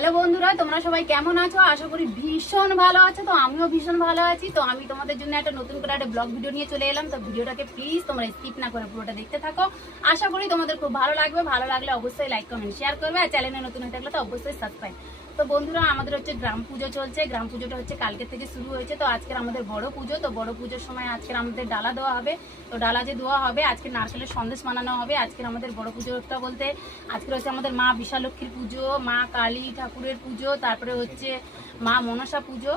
Hello বন্ধুরা, তোমরা সবাই কেমন আছো? আশা করি ভীষণ ভালো আছো, তো আমিও ভীষণ ভালো আছি। তো আমি তোমাদের জন্য একটা নতুন করে একটা ব্লগ ভিডিও নিয়ে চলে এলাম। তো ভিডিওটাকে প্লিজ তোমরা স্কিপ না করে পুরোটা দেখতে থাকো। আশা করি তোমাদের খুব ভালো লাগবে। ভালো লাগলে অবশ্যই লাইক কমেন্ট শেয়ার করবে। আর চ্যানেলে নতুন হয়ে থাকলে তো অবশ্যই সাবস্ক্রাইব তো বন্ধুরা, আমাদের হচ্ছে গ্রাম পুজো চলছে। গ্রাম পুজোটা হচ্ছে কালকে থেকে শুরু হয়েছে। তো আজকের আমাদের বড় পুজো। তো বড় পুজোর সময় আজকের আমাদের ডালা দেওয়া হবে। তো ডালা যে দেওয়া হবে, আজকে নারকেলের সন্দেশ বানানো হবে। আজকের আমাদের বড় পুজোটা বলতে, আজকের হচ্ছে আমাদের মা বিশালক্ষীর পুজো, মা কালী ঠাকুরের পুজো, তারপরে হচ্ছে মা মনসা পুজো।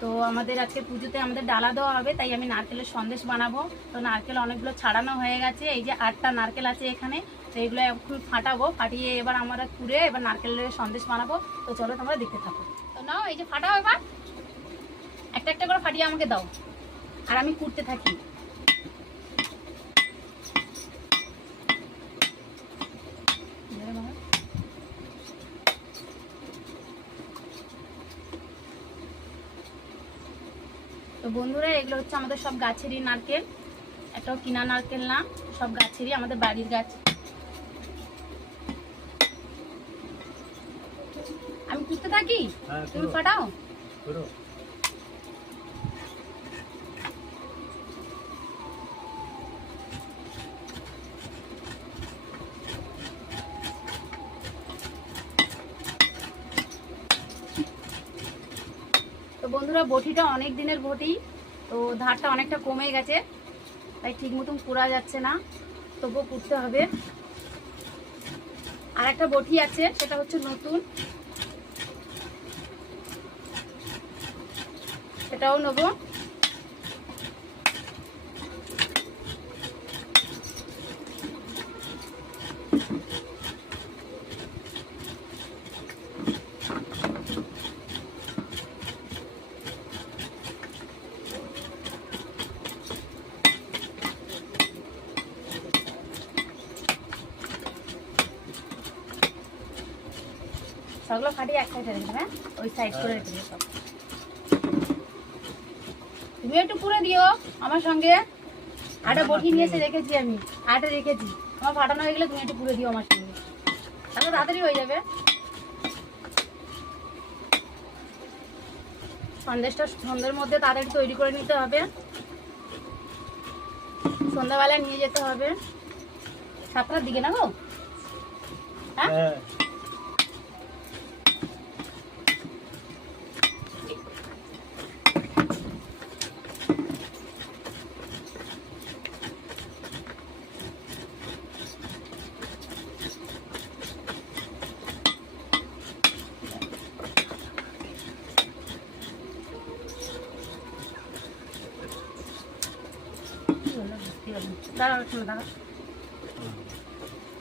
তো আমাদের আজকে পুজোতে আমাদের ডালা দেওয়া হবে, তাই আমি নারকেলের সন্দেশ বানাবো। তো নারকেল অনেকগুলো ছাড়ানো হয়ে গেছে। এই যে আটটা নারকেল আছে এখানে। তো এগুলো এখন ফাটাবো, ফাটিয়ে এবার আমরা কুড়ে এবার নারকেলের সন্দেশ বানাবো। তো চলো তোমরা দেখতে থাকো। তো নাও, এই যে ফাটাও এবার। একটা একটা করে ফাটিয়ে আমাকে দাও। আর আমি কুড়তে থাকি। তো বন্ধুরা, এগুলো হচ্ছে আমাদের সব গাছেরই নারকেল। একটাও কিনা নারকেল না, সব গাছেরই, আমাদের বাড়ির গাছ। আমি থাকি? হ্যাঁ, তুমি ফাটাও তো বন্ধুরা বটিটা অনেক দিনের বটি তো ধারটা অনেকটা কমে গেছে তাই ঠিক মতন কুড়া যাচ্ছে না তবুও কুড়তে হবে। আর একটা বটি আছে সেটা হচ্ছে নতুন। সেটাও নেব। সবগুলো ফাটিয়ে এক সাইডে রেখে হ্যাঁ? ওই সাইড করে রেখে দিও সব। তুমি একটু পুরো দিও, আমার সঙ্গে। আটা বটি নিয়ে এসে রেখেছি আমি। আটা রেখেছি। আমার ফাটানো হয়ে গেলে তুমি একটু পুরো দিও আমার সঙ্গে। তাহলে তাড়াতাড়ি হয়ে যাবে। সন্দেশটা সন্ধ্যের মধ্যে তাড়াতাড়ি তৈরি করে নিতে হবে। সন্ধ্যাবেলায় নিয়ে যেতে হবে। সাতটার দিকে না গো? হ্যাঁ।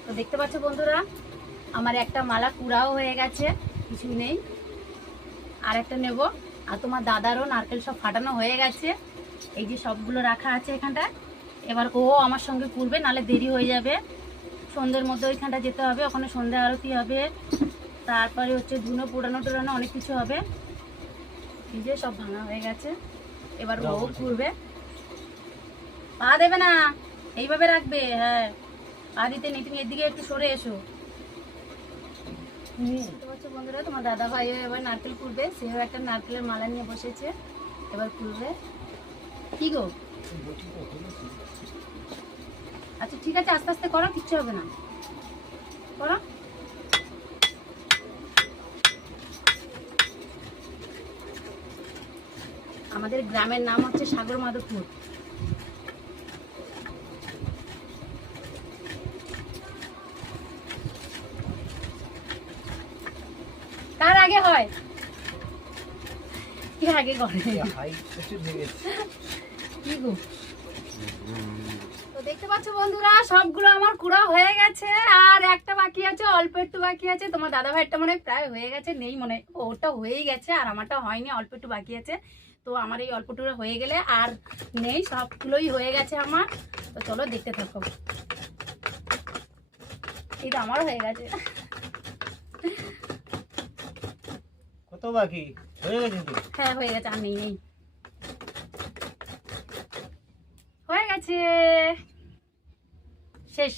তো দেখতে পাচ্ছ বন্ধুরা আমার একটা মালা কুড়াও হয়ে গেছে কিছুই নেই। আর একটা নেব। আর তোমার দাদারও নারকেল সব ফাটানো হয়ে গেছে। এই যে সবগুলো রাখা আছে এখানটা এবার ও আমার সঙ্গে কুড়বে নালে দেরি হয়ে যাবে। সন্ধ্যের মধ্যে ওইখানটা যেতে হবে ওখানে সন্ধ্যা আরতি হবে। তারপরে হচ্ছে ধুনো পোড়ানো টোড়ানো অনেক কিছু হবে। এই যে সব ভাঙা হয়ে গেছে। এবার ও কুড়বে পা দেবে না। এইভাবে রাখবে হ্যাঁ। পা দিতে নেই তুমি এদিকে একটু সরে এসো। বুঝতে বন্ধুরা তোমার দাদা ভাইও এবার নারকেল কুড়বে সেও একটা নারকেলের মালা নিয়ে বসেছে এবার কুড়বে কি গো? আচ্ছা ঠিক আছে আস্তে আস্তে করো কিচ্ছু হবে না। করো। আমাদের গ্রামের নাম হচ্ছে সাগর মাধবপুর কার আগে হয় কি আগে করে। হাই প্রচুর কি গো? তো দেখতে পাচ্ছ বন্ধুরা সবগুলো আমার কুড়া হয়ে গেছে আর একটা বাকি আছে অল্প একটু বাকি আছে। তোমার দাদা ভাইয়েরটা মনে প্রায় হয়ে গেছে নেই মনে ওটা হয়েই গেছে আর আমারটা হয়নি অল্প একটু বাকি আছে। তো আমার এই অল্পটুকু হয়ে গেলে আর নেই সবগুলোই হয়ে গেছে আমার। তো চলো দেখতে থাকো। আমারও হয়ে গেছে। কত বাকি? হয়ে হ্যাঁ গেছে আর নেই হয়ে গেছে। শেষ।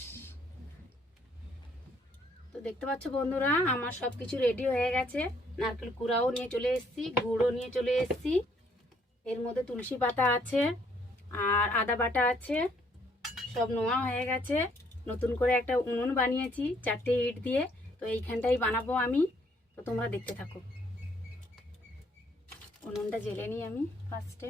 তো দেখতে পাচ্ছ বন্ধুরা, আমার সব কিছু রেডি হয়ে গেছে। নারকেল কুড়াও নিয়ে চলে এসেছি গুঁড়ো নিয়ে চলে এসেছি। এর মধ্যে তুলসী পাতা আছে আর আদা বাটা আছে, সব নোয়া হয়ে গেছে। নতুন করে একটা উনুন বানিয়েছি, চারটে ইট দিয়ে। তো এইখানটাই বানাবো আমি। তো তোমরা দেখতে থাকো। উনুনটা জেলে নিই আমি ফার্স্টে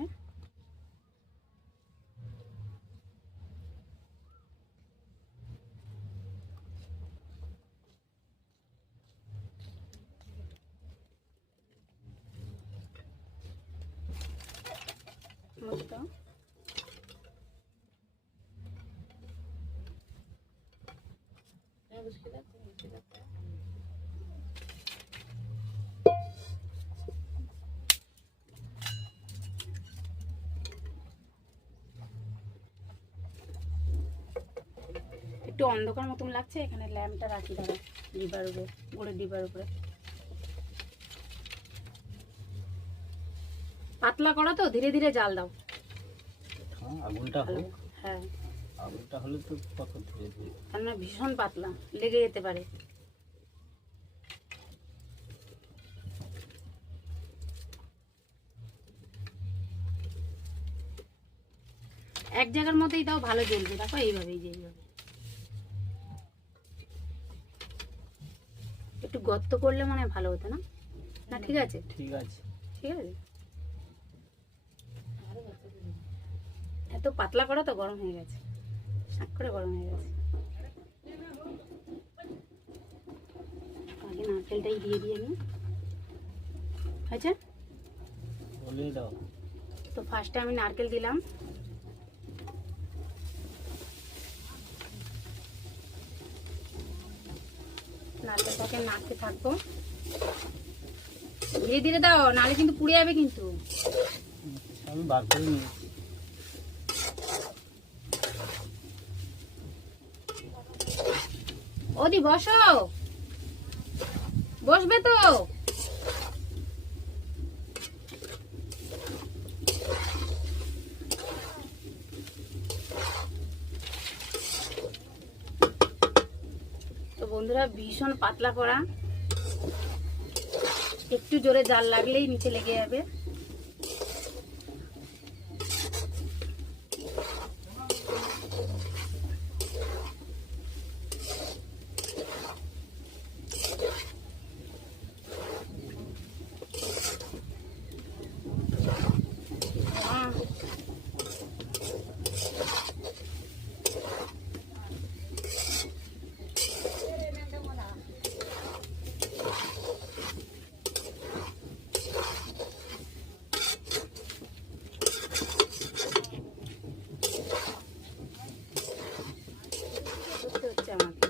মতো একটু অন্ধকার মতন লাগছে এখানে ল্যাম্পটা রাখি দাঁড়া ডিবার উপরে গোড়ের ডিবার উপরে। পাতলা করা তো ধীরে ধীরে জাল দাও। হ্যাঁ, আগুনটা হোক। হ্যাঁ। আগুনটা হলে তো কত ধীরে ধীরে। কেননা ভীষণ পাতলা লেগে যেতে পারে। এক জায়গার মধ্যেই তাও ভালো জ্বলবে। দেখো এইভাবেই যে এইভাবে একটু গর্ত করলে মানে ভালো হতো না? না ঠিক আছে? ঠিক আছে। ঠিক আছে? এত পাতলা করা তো গরম হয়ে গেছে। শাক করে গরম হয়ে গেছে। আগে নারকেলটাই দিয়ে দিয়ে নি হয়েছে? তো ফার্স্টে আমি নারকেল দিলাম। নারকেলটাকে নাড়তে থাকব। ধীরে ধীরে দাও নাহলে কিন্তু পুড়ে যাবে কিন্তু। আমি বার করে নিই ওদি বসো। বসবে তো। তো বন্ধুরা ভীষণ পাতলা করা। একটু জোরে জাল লাগলেই নিচে লেগে যাবে আহ, করতে হচ্ছে আমাকে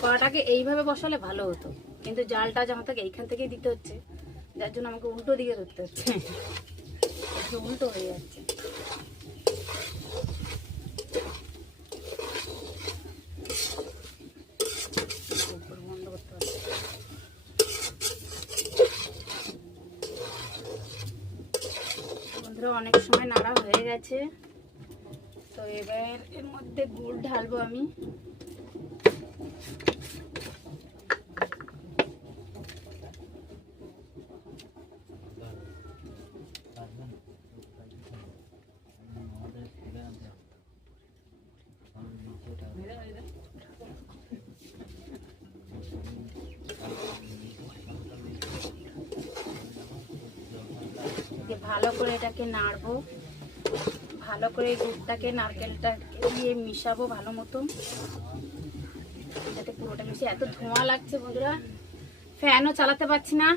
কড়াটাকে এইভাবে বসালে ভালো হতো। কিন্তু জালটা যে আমাকে এইখান থেকেই দিতে হচ্ছে, যার জন্য আমাকে উল্টো দিকে ধরতে হচ্ছে। উল্টো হয়ে যাচ্ছে। অনেক সময় নাড়া হয়ে গেছে। তো এবার এর মধ্যে গুড় ঢালবো আমি। ভালো করে এটাকে নাড়বো। ভালো করে দুধটাকে, নারকেলটাকে দিয়ে মিশাবো ভালো মতো যাতে পুরোটা মিশে। এত ধোঁয়া লাগছে বন্ধুরা। ফ্যানও চালাতে পারছি না।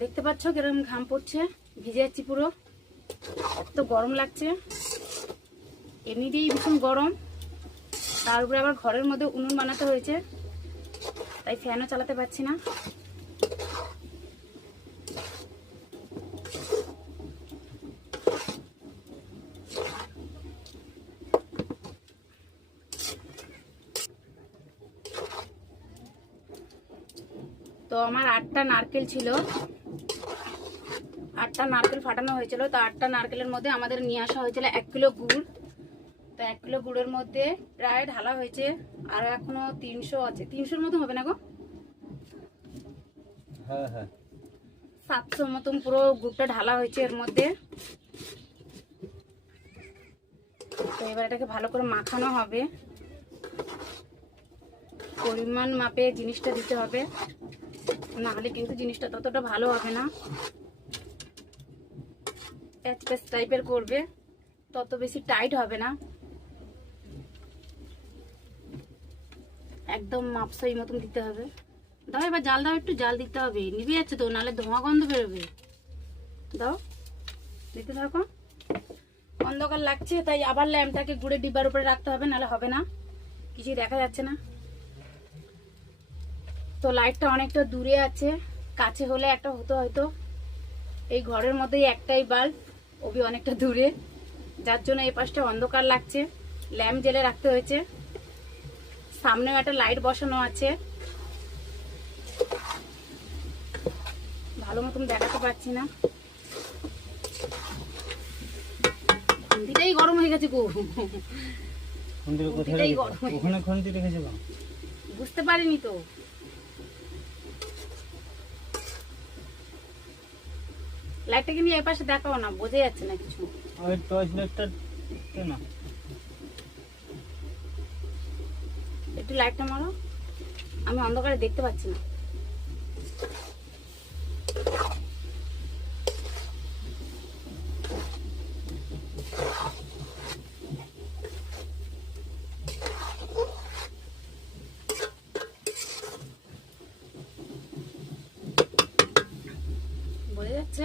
দেখতে পাচ্ছ কীরকম ঘাম পড়ছে? ভিজে যাচ্ছি পুরো। এত গরম লাগছে। এমনিতেই ভীষণ গরম। তার উপরে আবার ঘরের মধ্যে উনুন বানাতে হয়েছে। তাই ফ্যানও চালাতে পারছি না। তো আমার আটটা নারকেল ছিল। আটটা নারকেল ফাটানো হয়েছিল। তো আটটা নারকেলের মধ্যে আমাদের নিয়ে আসা হয়েছিল এক কিলো গুড়। তো এক কিলো গুড়ের মধ্যে প্রায় ঢালা হয়েছে। আর এখনও তিনশো আছে। তিনশোর মতো হবে না গো? হ্যাঁ হ্যাঁ। সাতশো মতন পুরো গুড়টা ঢালা হয়েছে এর মধ্যে। তো এবার এটাকে ভালো করে মাখানো হবে। পরিমাণ মাপে জিনিসটা দিতে হবে। না হলে কিন্তু জিনিসটা ততটা ভালো হবে না। প্যাচ প্যাচ টাইপের করবে, তত বেশি টাইট হবে না। একদম মাপসই মতন দিতে হবে। দাও এবার জাল দাও, একটু জাল দিতে হবে। নিভে যাচ্ছে তো, নাহলে ধোঁয়া গন্ধ বেরোবে। দাও দিতে থাকো। অন্ধকার লাগছে, তাই আবার ল্যাম্পটাকে গুড়ের ডিব্বার উপরে রাখতে হবে, নাহলে হবে না। কিছুই দেখা যাচ্ছে না। তো লাইটটা অনেকটা দূরে আছে। কাছে হলে একটা হতো হয়তো। এই ঘরের মধ্যেই একটাই বাল্ব ওবি অনেকটা দূরে। যার জন্য এই পাশটা অন্ধকার লাগছে। ল্যাম্প জেলে রাখতে হয়েছে। সামনেও একটা লাইট বসানো আছে। ভালো মতন দেখাতে পারছি না। খুন্তিটাই গরম হয়ে গেছে গো। খুন্তিটাই গরম? বুঝতে পারিনি তো। লাইটটাকে নিয়ে এই পাশে দেখাও না বোঝা যাচ্ছে না কিছু। ওই টর্চ লাইটটা না। একটু লাইটটা মারো। আমি অন্ধকারে দেখতে পাচ্ছি না বোঝা যাচ্ছে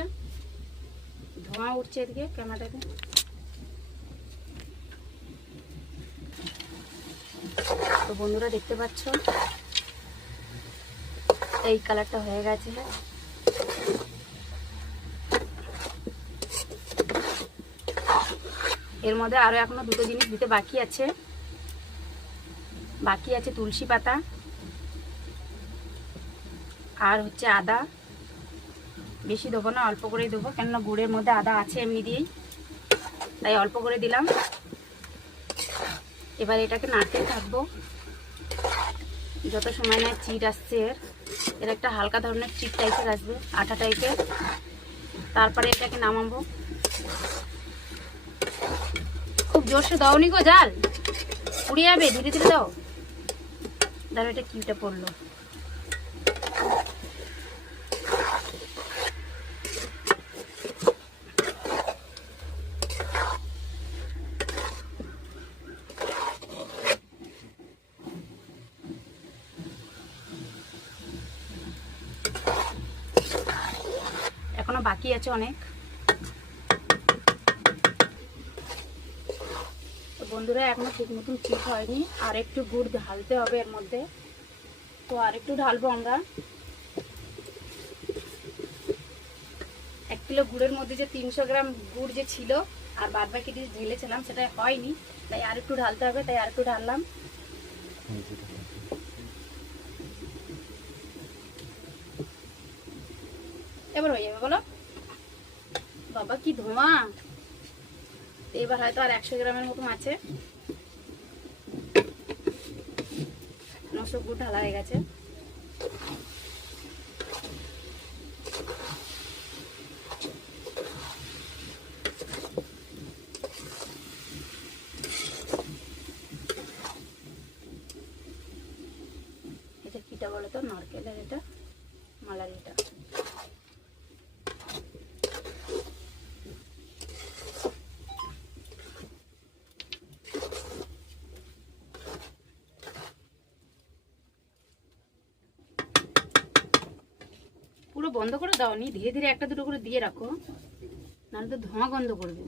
ধোঁয়া উঠছে এদিকে ক্যামেরাটাতে তো বন্ধুরা দেখতে পাচ্ছ? এই কালারটা হয়ে গেছে এর মধ্যে আরও এখনও দুটো জিনিস দিতে বাকি আছে। বাকি আছে তুলসী পাতা আর হচ্ছে আদা। বেশি দেবো না, অল্প করেই দেবো, কেননা গুড়ের মধ্যে আদা আছে এমনি দিয়েই। তাই অল্প করে দিলাম। এবার এটাকে নাড়তে থাকব। যত সময় নেয় চিট আসছে, এর এর একটা হালকা ধরনের চিট টাইপের আসবে, আঠা টাইপের তারপরে এটাকে নামাবো। খুব জোরসে দাওনি গো, জাল। উড়ে যাবে, ধীরে ধীরে দাও। দাঁড়ো এটা কিটা পড়ল এখনও বাকি আছে অনেক। তো বন্ধুরা, এখনও ঠিক মতন ঠিক হয়নি। আর একটু গুড় ঢালতে হবে এর মধ্যে। তো আর একটু ঢালবো আমরা। এক কিলো গুড়ের মধ্যে যে তিনশো গ্রাম গুড় যে ছিল, আর বাদ বাকি দিয়ে ঢেলেছিলাম, সেটা হয়নি। তাই আর একটু ঢালতে হবে, তাই আর একটু ঢাললাম। এবার হয়ে যাবে, বলো। বাবা, কি ধোঁয়া। এবার হয়তো আর একশো গ্রামের মতো আছে। নশো গুড় ঢালা হয়ে গেছে এটা কিটা বলো তো নারকেলের এটা মালারিটা পুরো বন্ধ করে দাওনি ধীরে ধীরে একটা দুটো করে দিয়ে রাখো। নাহলে তো ধোঁয়া গন্ধ করবে।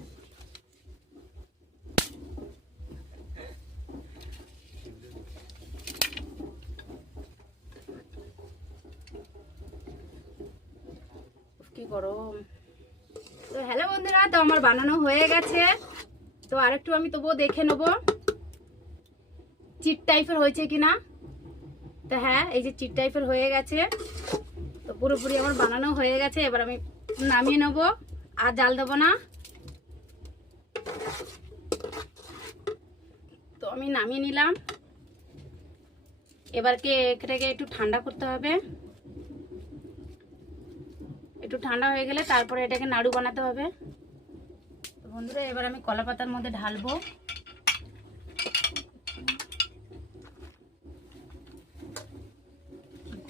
কি গরম। তো হ্যালো বন্ধুরা, তো আমার বানানো হয়ে গেছে। তো আরেকটু আমি তবুও দেখে নেব। চিট টাইপের হয়েছে কিনা? তো হ্যাঁ এই যে চিট টাইপের হয়ে গেছে। পুরোপুরি আমার বানানো হয়ে গেছে, এবার আমি নামিয়ে নেব। আর জাল দেবো না। তো আমি নামিয়ে নিলাম। এবারকে এটাকে একটু ঠান্ডা করতে হবে। একটু ঠান্ডা হয়ে গেলে তারপরে এটাকে নাড়ু বানাতে হবে। বন্ধুরা, এবার আমি কলা পাতার মধ্যে ঢালবো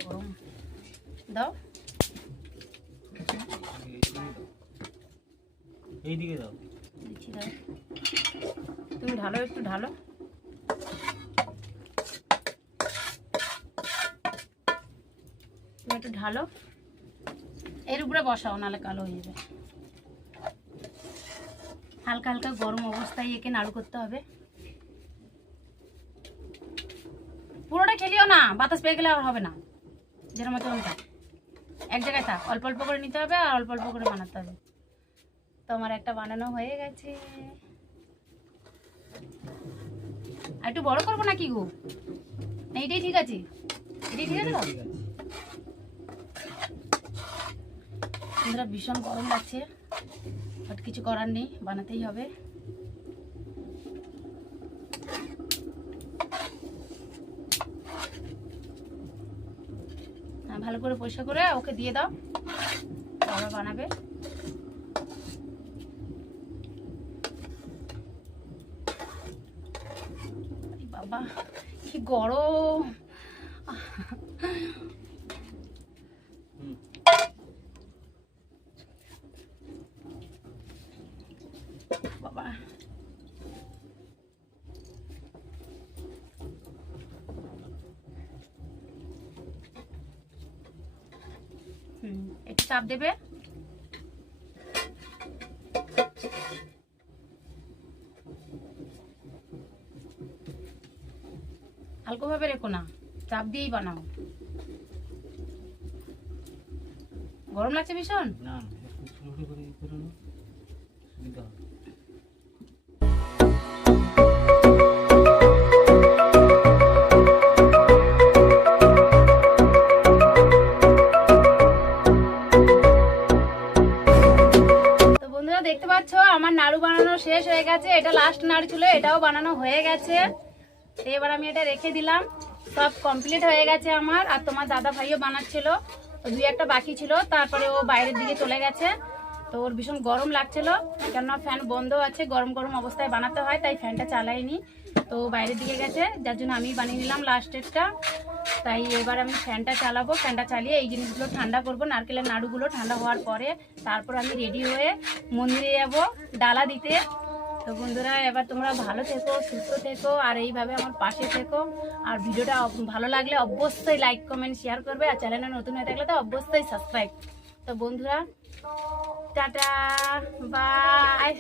গরম দাও। এইদিকে দাও। দিচ্ছি দাও। তুমি ঢালো একটু ঢালো। তুমি একটু ঢালো। এর উপরে বসাও নাহলে কালো হয়ে যাবে। হালকা হালকা গরম অবস্থায় একে নাড়ু করতে হবে। পুরোটা খেলিও না বাতাস পেয়ে গেলে আর হবে না। যেরকম থাক এক জায়গায় থাক, অল্প অল্প করে নিতে হবে আর অল্প অল্প করে বানাতে হবে। তো আমার একটা বানানো হয়ে গেছে। আর একটু বড় করব নাকি গো? না এটাই ঠিক আছে। এটাই ঠিক আছে ভীষণ গরম লাগছে। বাট কিছু করার নেই, বানাতেই হবে। ভালো করে পরিষ্কার করে ওকে দিয়ে দাও। বাবা বানাবে। বাবা কি গরম হুম। বাবা হুম একটু চাপ দেবে। হালকোভাবে রেখো না চাপ দিয়েই বানাও। গরম লাগছে ভীষণ? না দেখতে পাচ্ছ? আমার নাড়ু বানানো শেষ হয়ে গেছে। এটা লাস্ট নাড়ু ছিল, এটাও বানানো হয়ে গেছে। এবার আমি এটা রেখে দিলাম। সব কমপ্লিট হয়ে গেছে আমার। আর তোমার দাদা ভাইও বানাচ্ছিল। দুই একটা বাকি ছিল। তারপরে ও বাইরের দিকে চলে গেছে। তো ওর ভীষণ গরম লাগছিল, কেননা ফ্যান বন্ধ আছে, গরম গরম অবস্থায় বানাতে হয়, তাই ফ্যানটা চালাইনি তো বাইরের দিকে গেছে, যার জন্য আমি বানিয়ে নিলাম লাস্টেরটা তাই এবার আমি ফ্যানটা চালাবো ফ্যানটা চালিয়ে এই জিনিসগুলো ঠান্ডা করব, নারকেলের নাড়ুগুলো ঠান্ডা হওয়ার পরে তারপর আমি রেডি হয়ে মন্দিরে যাব, ডালা দিতে। তো বন্ধুরা, এবার তোমরা ভালো থেকো, সুস্থ থেকো, আর এইভাবে আমার পাশে থেকো। আর ভিডিওটা ভালো লাগলে অবশ্যই লাইক কমেন্ট শেয়ার করবে, আর চ্যানেলে নতুন হয়ে থাকলে তো অবশ্যই সাবস্ক্রাইব তো বন্ধুরা টাটা বাই।